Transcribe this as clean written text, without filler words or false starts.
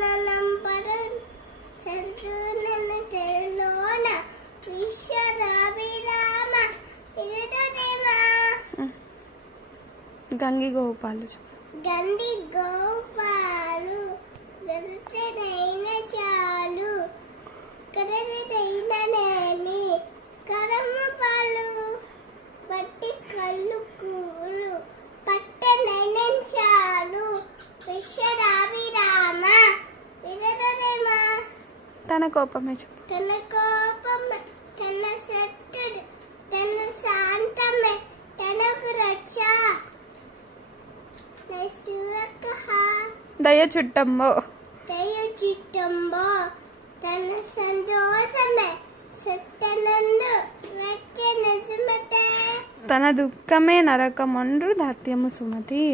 సంతనం పరం సంతూనన తెలోన విశ్వరాభిరామ ఇరదనేమా గంగి గోపాలు గండి గోపాలు గరతనైన చాలు కరదైన నేని కరమ పాలు బట్టి కళ్ళు కూరు పట్టనైన చాలు విశ్వరాభిరామ ఇరదనేమా తన కోపమే చెప్పు తన కోపమే తన సత్తుడు తన శాంతమే తనకు రక్ష దయ చుట్టంబో తన సంతోషమే సత్తనందు రక్ష నిజమతే తన దుఃఖమే నరకమొండ్రు ధత్యము సుమతి